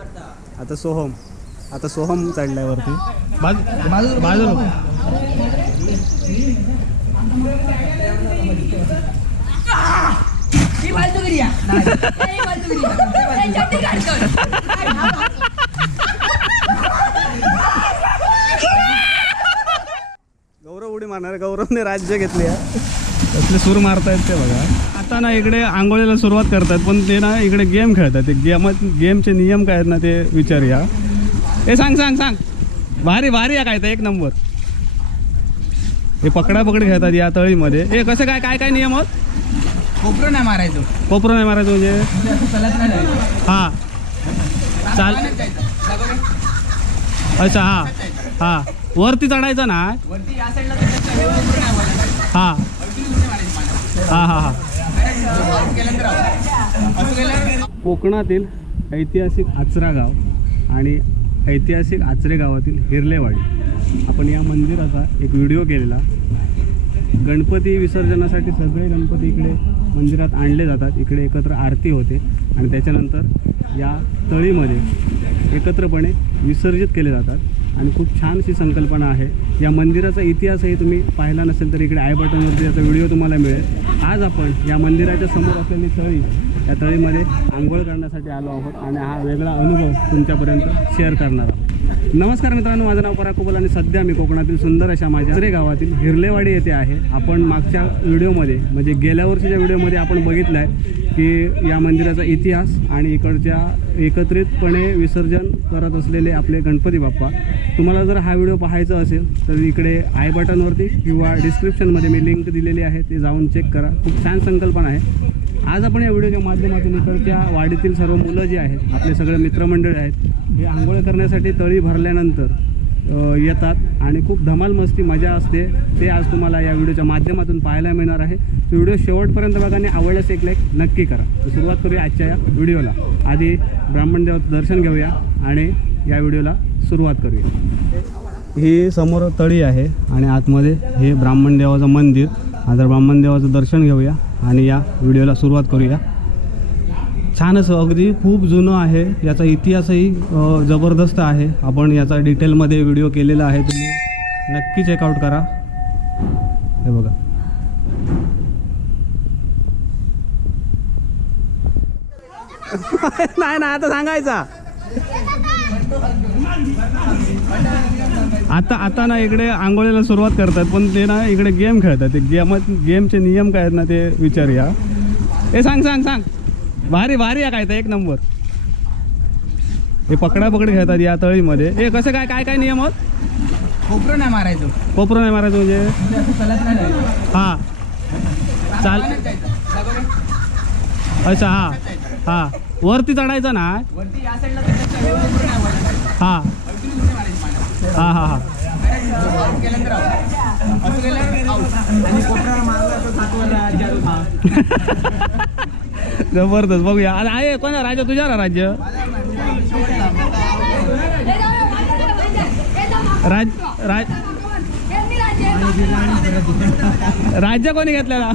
आता सोहम. आता सोहम चढलाय वरती. बाजू. गौरव उडी मारणार गौरवने राज्य घेतली आहे कसले सूर मारतायत ते बघा. आता ना इकडे आंघोळीला सुरुवात करतात पण ते ना इकडे गेम खेळतात. ते गेम गेमचे नियम काय आहेत ना ते विचारूया. हे सांग सांग सांग. भारी भारी आहे काय ते एक नंबर. हे पकडा पकडी खेळतात या तळीमध्ये. हे कसं काय काय काय नियम आहेत? कोपरं नाही मारायचं. कोपरं नाही मारायचं म्हणजे? असं चलत नाही जायचं. हा. चाल जायचं. अच्छा हा. हा. वरती चढायचं ना? वरती या साईडला हे कोपरं नाही मारायचं. हा. वरती उडी मारायची पाण्यात. हा हा हा. कोकणातील ऐतिहासिक आचरा गाव आणि ऐतिहासिक आचरे गावातील हिरलेवाडी. आपण या मंदिराचा एक व्हिडिओ केलेला. गणपती विसर्जनासाठी सगळे गणपती इकडे मंदिरात आणले जातात. इकडे एकत्र आरती होते आणि त्याच्यानंतर या तळीमध्ये एकत्रपणे विसर्जित केले जातात. आणि खूप छानशी संकल्पना आहे. या मंदिराचा इतिहासही तुम्ही पाहिला नसेल तर इकडे आय बटनवरती याचा व्हिडिओ तुम्हाला मिळेल. आज आपण या मंदिराच्या समोर असलेली तळी या तळीमध्ये आंघोळ करण्यासाठी आलो आहोत आणि हा वेगळा अनुभव तुमच्यापर्यंत शेअर करणार आहोत. नमस्कार मित्रांनो माझं नाव पराग कुबल आणि सध्या मी कोकणातील सुंदर अशा माझ्या आचरे गावातील हिरलेवाडी येथे आहे. आपण मागच्या व्हिडिओमध्ये म्हणजे गेल्या वर्षीच्या व्हिडिओमध्ये आपण बघितलं आहे की या मंदिराचा इतिहास आणि इकडच्या एकत्रितपणे विसर्जन करत असलेले आपले गणपती बाप्पा. तुम्हाला जर हा व्हिडिओ पाहायचा असेल तर इकडे आय बटनवरती किंवा डिस्क्रिप्शनमध्ये मी लिंक दिलेली आहे ते जाऊन चेक करा. खूप छान संकल्पना आहे. आज आपण या व्हिडिओच्या माध्यमातून इकडच्या वाडीतील सर्व मुलं जी आहेत आपले सगळे मित्रमंडळी आहेत हे आंघोळ करण्यासाठी तळी भरल्यानंतर येतात. आणि खूप धमाल मस्ती मजा असते. ते आज तुम्हाला या व्हिडिओच्या माध्यमातून पाहायला मिळणार आहे. तो व्हिडिओ शेवटपर्यंत बघा आणि आवडल्यास एक लाईक नक्की करा. सुरुवात करूया आजच्या या व्हिडिओला. आधी ब्राह्मण देवाचं दर्शन घेऊया आणि या व्हिडिओला सुरुवात करूया. ही समोर तळी आहे आणि आतमध्ये हे ब्राह्मण देवाचं मंदिर. आता ब्राह्मण देवाचं दर्शन घेऊया आणि या व्हिडिओला सुरुवात करूया. छानच अगदी खूप जुनं आहे. याचा इतिहासही जबरदस्त आहे. आपण याचा डिटेलमध्ये व्हिडिओ केलेला आहे. तुम्ही नक्की चेकआउट करा. हे बघा. नाही ना आता सांगायचा. आता आता ना इकडे आंघोळीला सुरुवात करतात पण ते ना इकडे गेम खेळतात. ते गेम गेमचे नियम काय आहेत ना ते विचारूया. हे सांग सांग सांग. भारी भारी आहे काय ते? एक नंबर. हे पकडा पकडी खेळतात या तळीमध्ये. हे कसं काय काय काय नियम आहेत? कोपरं नाही मारायचं. कोपरं नाही मारायचं म्हणजे? म्हणजे. हा. चाल. अच्छा हा. हा. वरती चढायचं ना? हे. हा. हा हा. जबरदस्त. बघूया. आता आहे कोणा राज्य? तुझ्या ना राज्य. राज राज्य, कोणी घेतलेला?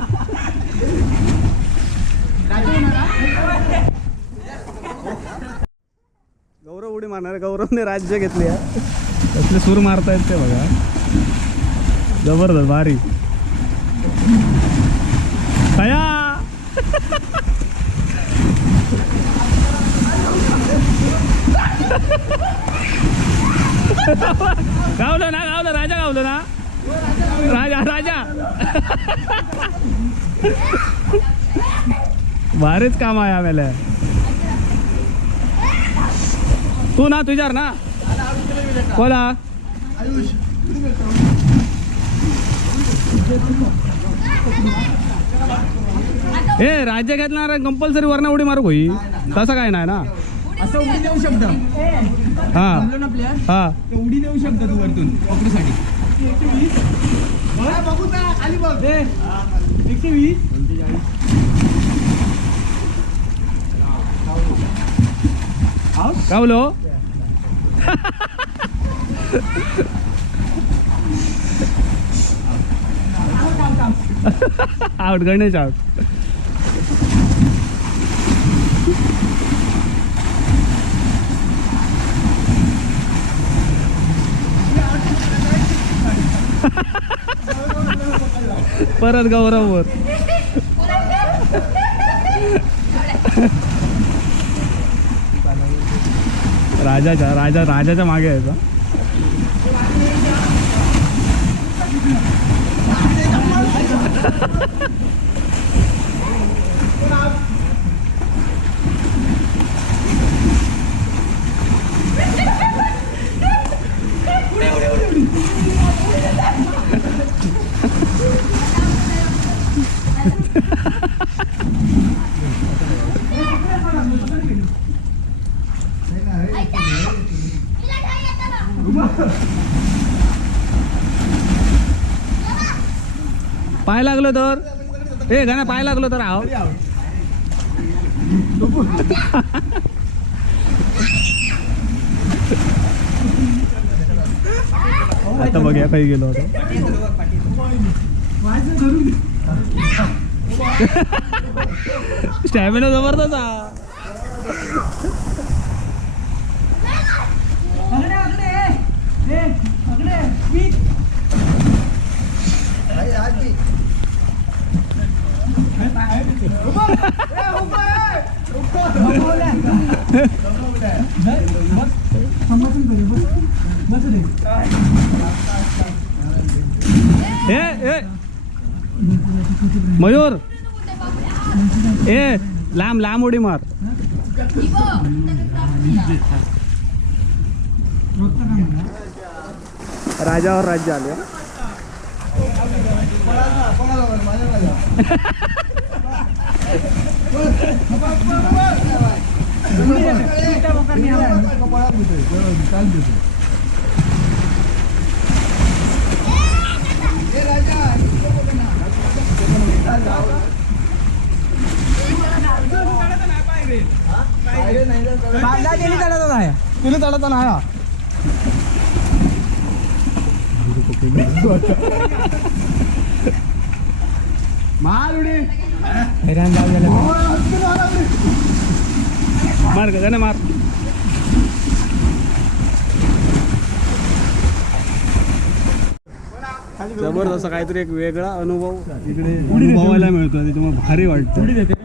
गौरव उडी मारणार गौरवने राज्य घेतली कसले सूर मारतायत ते बघा. जबरदस्त भारी. कया गावलं ना गावलं राजा गावलं ना. राजा राजा. भारीच काम आहे आम्हाला. तू ना तुझ्यावर ना. बोला. ए राज्य घेतणार कंपल्सरी वरना उडी मारू होई तसं काय नाही ना? असं उडी देऊ शकतं. हा. म्हणलो ना प्लेअर हा. तर उडी देऊ शकतं तू वरतून पकडूसाठी. बघू का खाली बघ. एकशे वीस. गावलो आउट गणेश आउट परत गौरववर. राजाच्या राजा राजाच्या मागे आहे का पाय लागलो तर? ए गाणं पाय लागलो तर आहो. आता बघूया काही गेलो होतो. स्टॅमिना जबरदस्त हा ए ए मयूर ए लांब लांब उडी मार. राजावर राज्य आले. तुला चढत नाही हा. मार उडी मार का गाणं मार. जबरदस्त काहीतरी एक वेगळा अनुभव इकडे अनुभवायला मिळतो त्याच्यामुळे भारी वाटतं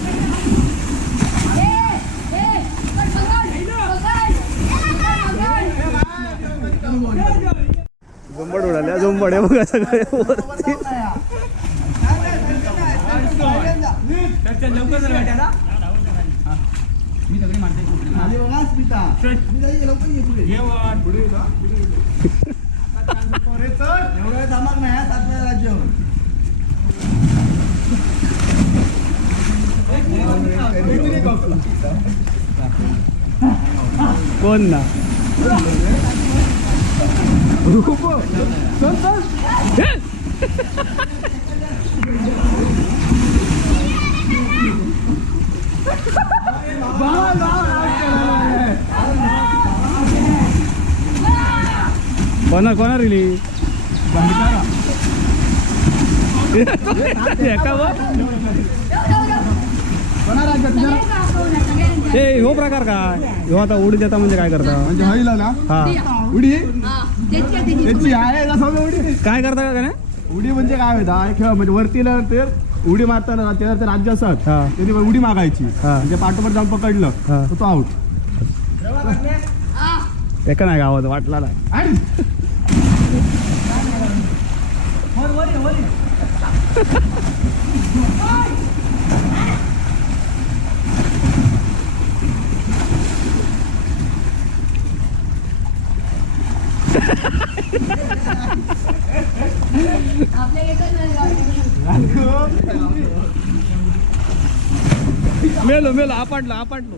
आहे बघा सगळे वरती कोण ना? कोणा कोणा रिली एका ए हो प्रकार काय? ह्यो आता उडी देता म्हणजे काय करता? म्हणजे हळीला ना हा. उडी? त्याची आहे उडी? काय करता का नाही उडी म्हणजे काय होता? खेळ म्हणजे वरती तर उडी मारताना त्याला ते राज्य असत. हा. त्यांनी उडी मागायची. हा. म्हणजे पाठोपाठ जाऊन पकडलं हा. तर तो आउट एका नाही गावात वाटला नाही मेलो मेलो आपटलो आपटलो.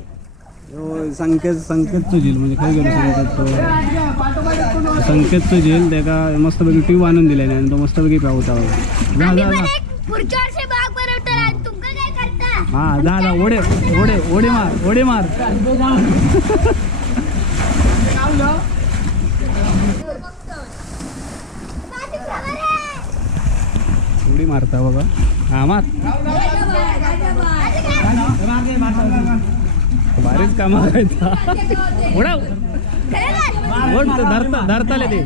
संकेत संकेतचं झील म्हणजे काय गेलो संकेत संकेतचं झील त्याका मस्तपैकी ट्यूब आणून दिलेली आणि तो मस्तपैकी पावता हा जा जा ओढे ओढे ओढे मार ओढे मार. उडी मारता बघा. हा मार भारीच काम करायचा. ओढाव ओढ धरता धरताले ते.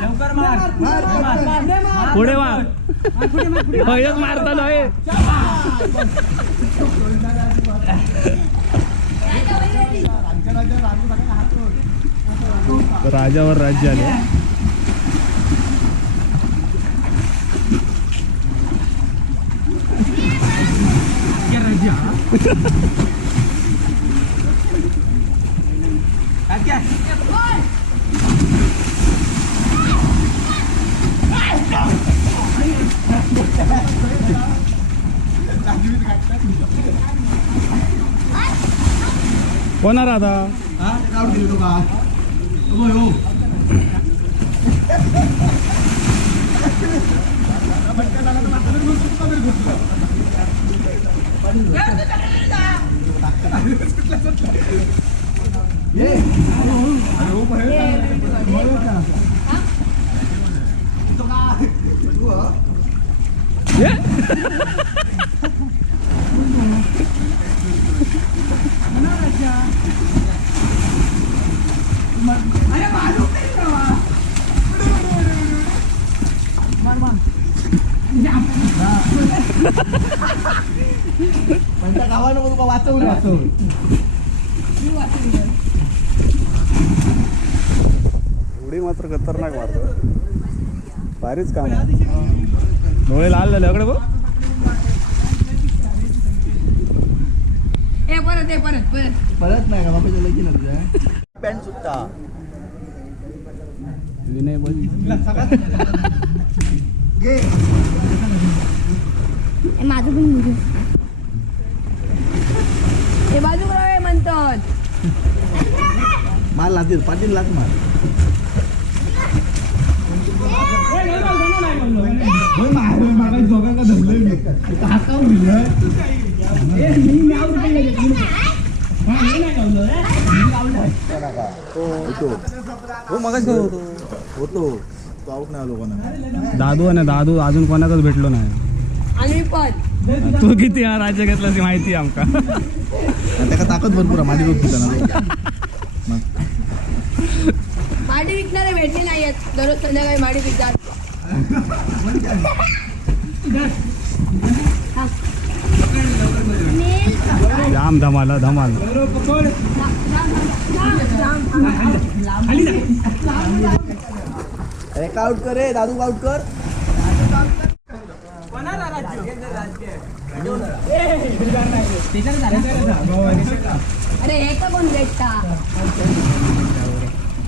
लवकर मार पुढे मार. हयच मारता नव्हे राजावर राज्य आले तात्या कोणाला आता हा आउट दिलो तो का हो हो ये. पण त्या गावानं मग तुका वाचवलं वाचवलं उडी मात्र खतरनाक मारतो भारीच काम. डोळे लाल झाले अकडे बघ ए परत परत परत. परत नाही का? बाबाच्या लगीन पॅन्ट सुट्टा. विनय माझं पण हे बाजू करावे म्हणतात. मार लागतील पाटील लाग मार. होय मार होय मागाय दोघांका धरलंय मी. हाकावून दिलं हो मगाच होतो होतो तो आऊट नाही आलो कोणा दादू आणि दादू अजून कोणाकच भेटलो नाही. आणि पण. तू किती हा राज्य घेतलास ही माहिती आहे आमका. त्याका ताकद भरपूर माझी लोक ना. माडी विकणारे भेटले नाही आहेत दररोज संध्याकाळी माडी विकतात. जाम धमाल धमाल. एक आउट कर रे दादू आउट कर. अरे हे का कोण भेटता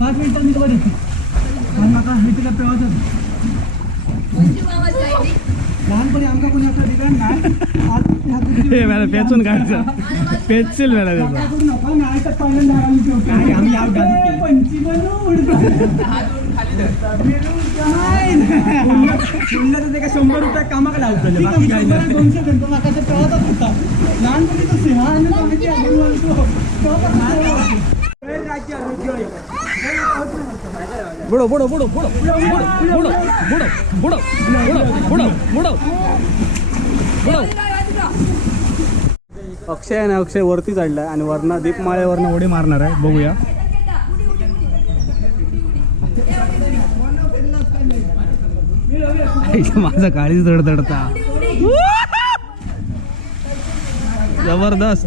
पाच मिनिटात मी तुम्हाला देतो आणि म्हाका माहिती का प्रवासात लहानपणी आमका कोणी असं दिलं हे पेचून काढचं पेचशील मला त्याचा. नका नाही तर. आम्ही झालो पंची तर ते शंभर रुपये कामाक लावतले ठीक आहे, मी शंभर आणि दोनशे देतो. माका ते प्रवासात होता. लहानपणी तो सिंहान माहिती पण बुडो बुडो बुडो बुडो बुडो बुडो बुडो बुडो बुडो बुडो बुडो अक्षय आहे ना अक्षय वरती चढलाय आणि वरना दीपमाळ्यावरनं उडी मारणार आहे बघूया माझा काळीच धडधडता जबरदस्त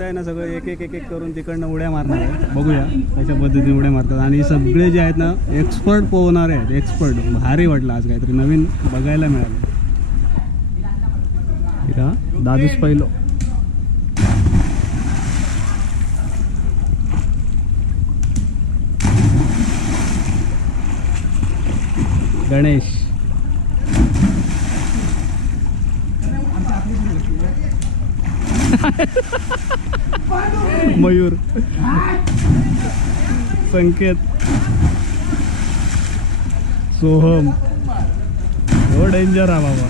आहे ना सगळं एक एक एक एक करून तिकडनं उड्या मारणार आहे. बघूया अशा पद्धतीने उड्या मारतात. आणि सगळे जे आहेत ना एक्सपर्ट पोहणारे आहेत एक्सपर्ट भारी वाटलं आज काहीतरी नवीन बघायला मिळालं. दादूच पहिलो. गणेश. मयूर. संकेत. सोहम. हो डेंजर हा बाबा.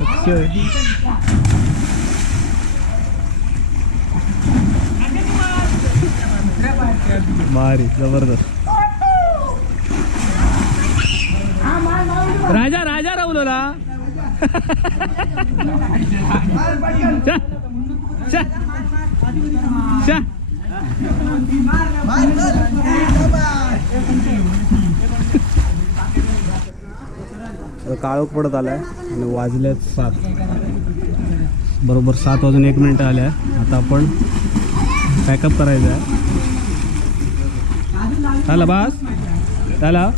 अच्छा भारी जबरदस्त. राजा राजा राहुलला काळोख पडत आलाय आहे आणि वाजले सात. बरोबर सात वाजून एक मिनटं आल्या आता आपण पॅकअप करायचं आहे. झाला बास? झाला?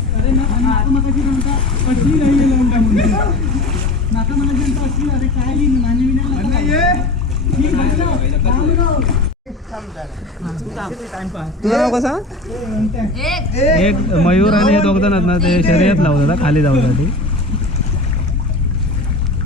एक. मयूर आणि दोघ जण ते शर्यत लावतात खाली खाली जाऊसाठी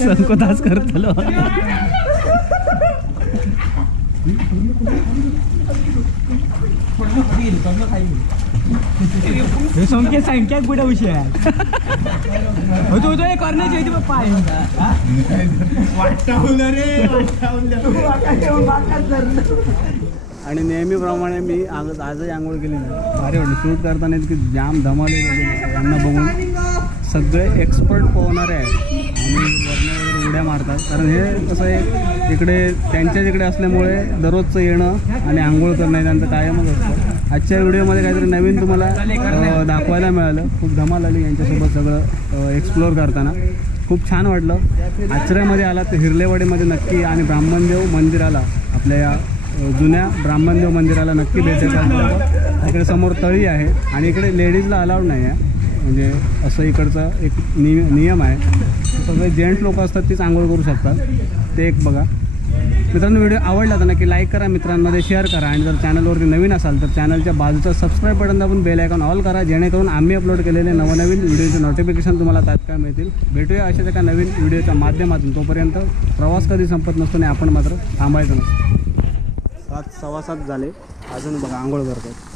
हा करतलो हे संख्या संख्या कुठे विषय हो, आहे? तो तो करण्याची होती पप्पा वाटावलं रे आणि नेहमीप्रमाणे मी आज आजही आंघोळ केली नाही. अरे वाटलं. शूट करताना इतकी जाम धमाले यांना बघून सगळे एक्सपर्ट पोहणारे आहेत. उड्या मारतात. कारण हे कसं आहे इकडे त्यांच्या इकडे असल्यामुळे दररोजचं येणं आणि आंघोळ करणं त्यांचं कायमच असतं. आजच्या व्हिडिओमध्ये काहीतरी नवीन तुम्हाला दाखवायला मिळालं. खूप धमाल आली यांच्यासोबत सगळं एक्सप्लोअर करताना. खूप छान वाटलं. आचऱ्यामध्ये आला तर हिरलेवाडीमध्ये नक्की आणि ब्राह्मणदेव मंदिराला आपल्या या जुन्या ब्राह्मणदेव मंदिराला नक्की भेट द्यायला इकडे समोर तळी आहे आणि इकडे लेडीजला अलाउड नाही आहे. म्हणजे असं इकडचा एक निय नियम आहे. सगळे जेंट्स लोक असतात तीच आंघोळ करू शकतात. ते एक बघा. मित्रांनो व्हिडिओ आवडला तर नक्की लाईक करा मित्रांमध्ये शेअर करा. आणि जर चॅनलवरती नवीन असाल तर चॅनलच्या बाजूचा सबस्क्राईब बटन दाबून बेल आयकॉन ऑल करा जेणेकरून आम्ही अपलोड केलेले नवनवीन व्हिडिओचे नोटिफिकेशन तुम्हाला तात्काळ मिळतील. भेटूया अशाच एका नवीन व्हिडिओच्या माध्यमातून. तोपर्यंत प्रवास कधी संपत नसतो आणि आपण मात्र थांबायचं नसतो. सात सव्वा सात झाले. अजून बघा आंघोळ करतात